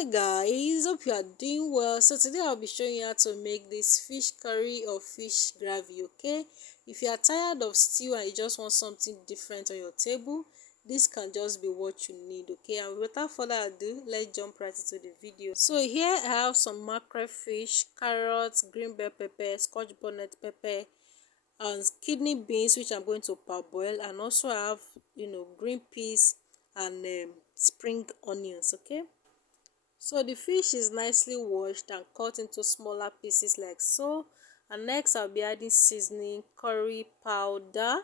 Hi guys, hope you are doing well. So today I'll be showing you how to make this fish curry or fish gravy. Okay, if you are tired of stew and you just want something different on your table, this can just be what you need. Okay, and without further ado, let's jump right into the video. So here I have some mackerel fish, carrots, green bell pepper, scotch bonnet pepper, and kidney beans, which I'm going to parboil, and also I have green peas and spring onions. Okay, so the fish is nicely washed and cut into smaller pieces like so. And next I'll be adding seasoning, curry powder,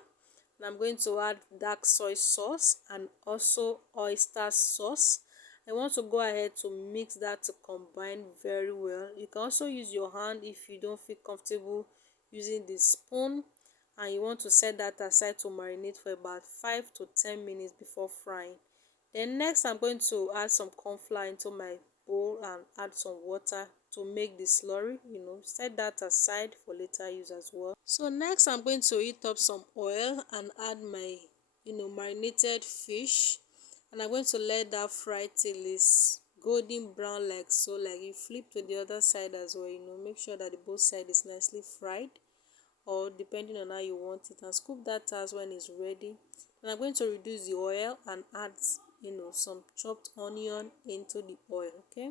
and I'm going to add dark soy sauce and also oyster sauce. I want to go ahead to mix that to combine very well. You can also use your hand if you don't feel comfortable using the spoon, and you want to set that aside to marinate for about 5 to 10 minutes before frying. Then next I'm going to add some corn flour into my bowl and add some water to make the slurry. Set that aside for later use as well. So next I'm going to heat up some oil and add my marinated fish, and I'm going to let that fry till it's golden brown like so. Like you flip to the other side as well. Make sure that the both side is nicely fried, or depending on how you want it, and scoop that as when it's ready. And I'm going to reduce the oil and add some chopped onion into the oil. Okay,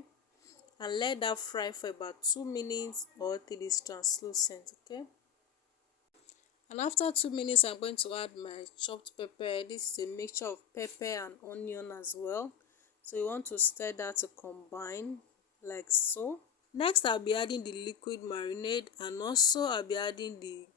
and let that fry for about 2 minutes or till it's translucent. Okay, and after 2 minutes I'm going to add my chopped pepper. This is a mixture of pepper and onion as well, so you want to stir that to combine like so. Next I'll be adding the liquid marinade, and also I'll be adding the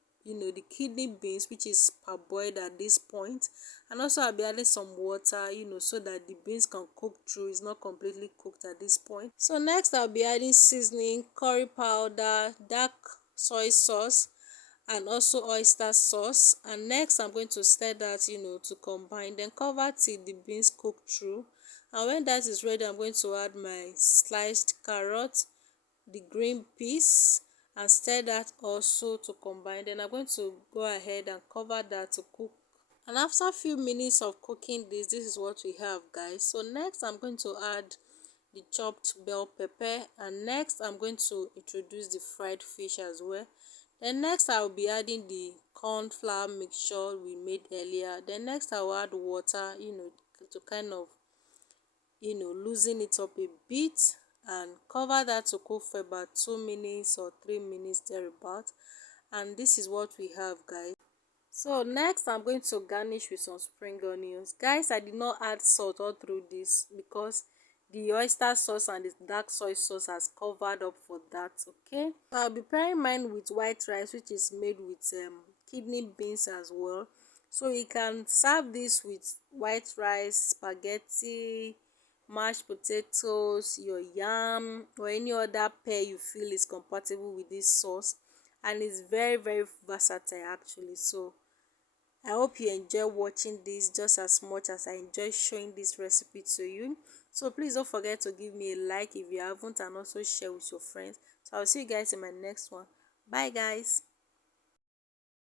kidney beans, which is parboiled at this point. And also I'll be adding some water, so that the beans can cook through. It's not completely cooked at this point. So next I'll be adding seasoning, curry powder, dark soy sauce, and also oyster sauce. And next I'm going to stir that to combine, then cover till the beans cook through. And when that is ready, I'm going to add my sliced carrot, the green peas, and stir that also to combine. Then I'm going to go ahead and cover that to cook. And after a few minutes of cooking this is what we have, guys. So next I'm going to add the chopped bell pepper, and next I'm going to introduce the fried fish as well. Then next I'll be adding the corn flour mixture we made earlier. Then next I'll add water, to kind of loosen it up a bit, and cover that to cook for about 2 minutes or 3 minutes thereabout. And this is what we have, guys. So next I'm going to garnish with some spring onions. Guys, I did not add salt all through this because the oyster sauce and the dark soy sauce has covered up for that. Okay, so I'll be pairing mine with white rice, which is made with kidney beans as well. So you can serve this with white rice, spaghetti, mashed potatoes, your yam, or any other pair you feel is compatible with this sauce. And it's very, very versatile actually. So I hope you enjoy watching this just as much as I enjoy showing this recipe to you. So please don't forget to give me a like if you haven't, and also share with your friends. So I'll see you guys in my next one. Bye guys.